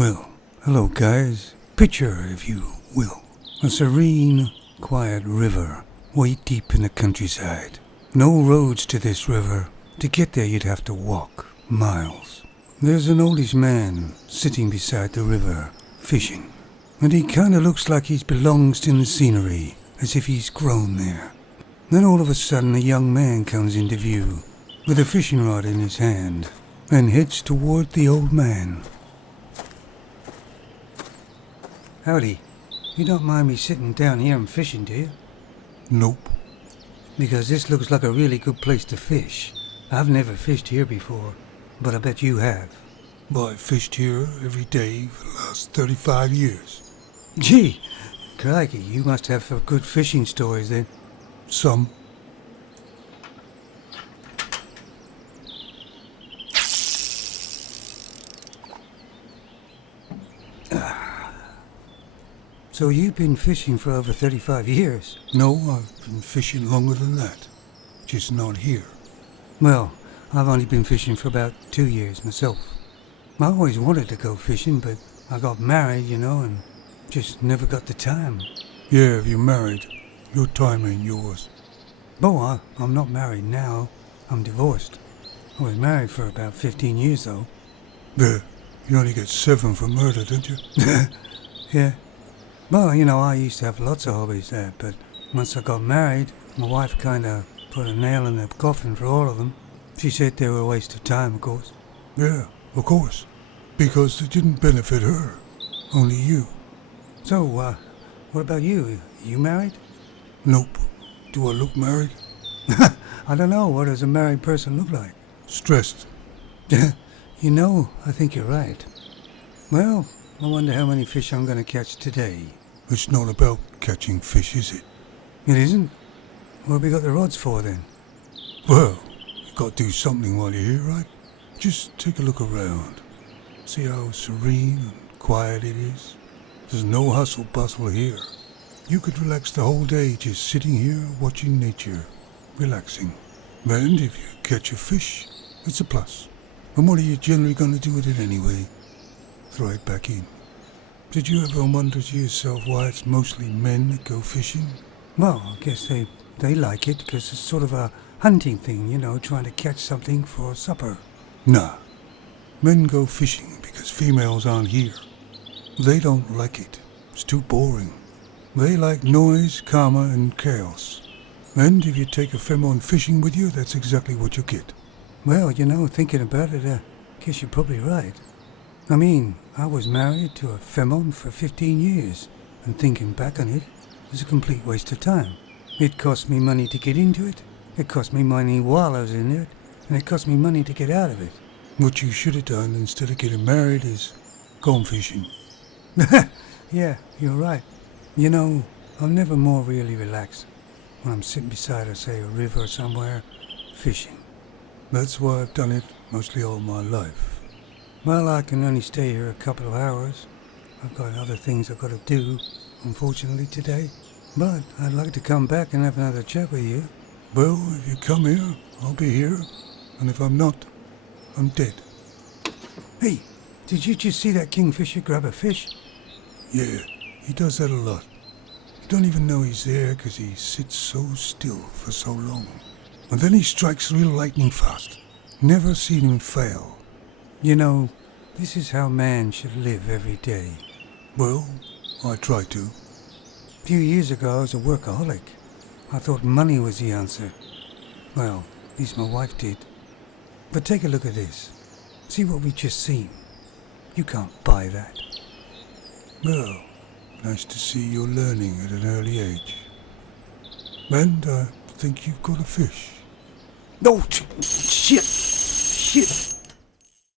Well, hello guys. Picture, if you will, a serene, quiet river, way deep in the countryside. No roads to this river. To get there you'd have to walk miles. There's an oldish man sitting beside the river, fishing. And he kinda looks like he belongs in the scenery, as if he's grown there. Then all of a sudden a young man comes into view, with a fishing rod in his hand, and heads toward the old man. Howdy. You don't mind me sitting down here and fishing, do you? Nope. Because this looks like a really good place to fish. I've never fished here before, but I bet you have. I fished here every day for the last 35 years. Gee, crikey, you must have some good fishing stories then. Some. So you've been fishing for over 35 years? No, I've been fishing longer than that. Just not here. Well, I've only been fishing for about 2 years myself. I always wanted to go fishing, but I got married, and just never got the time. Yeah, if you're married, your time ain't yours. Oh, I'm not married now. I'm divorced. I was married for about 15 years, though. Yeah, you only get 7 for murder, don't you? Yeah. Well, I used to have lots of hobbies there, but once I got married, my wife kind of put a nail in the coffin for all of them. She said they were a waste of time, of course. Yeah, of course. Because it didn't benefit her. Only you. So, what about you? You married? Nope. Do I look married? I don't know. What does a married person look like? Stressed. I think you're right. Well, I wonder how many fish I'm going to catch today. It's not about catching fish, is it? It isn't? What have we got the rods for then? Well, you got to do something while you're here, right? Just take a look around. See how serene and quiet it is? There's no hustle bustle here. You could relax the whole day just sitting here watching nature, relaxing. And if you catch a fish, it's a plus. And what are you generally going to do with it anyway? Throw it back in. Did you ever wonder to yourself why it's mostly men that go fishing? Well, I guess they like it because it's sort of a hunting thing, trying to catch something for supper. Nah. Men go fishing because females aren't here. They don't like it. It's too boring. They like noise, karma, and chaos. And if you take a femme fishing with you, that's exactly what you get. Well, thinking about it, I guess you're probably right. I mean, I was married to a femme for 15 years, and thinking back on it, it's a complete waste of time. It cost me money to get into it, it cost me money while I was in it, and it cost me money to get out of it. What you should have done instead of getting married is gone fishing. Yeah, you're right. I'm never more really relaxed when I'm sitting beside, say, a river somewhere, fishing. That's why I've done it mostly all my life. Well, I can only stay here a couple of hours. I've got other things I've got to do, unfortunately, today. But I'd like to come back and have another chat with you. Well, if you come here, I'll be here. And if I'm not, I'm dead. Hey, did you just see that kingfisher grab a fish? Yeah, he does that a lot. You don't even know he's there because he sits so still for so long. And then he strikes real lightning fast. Never seen him fail. This is how man should live every day. Well, I try to. A few years ago, I was a workaholic. I thought money was the answer. Well, at least my wife did. But take a look at this. See what we've just seen. You can't buy that. Well, nice to see you're learning at an early age. And I think you've got a fish. Oh, shit! Shit!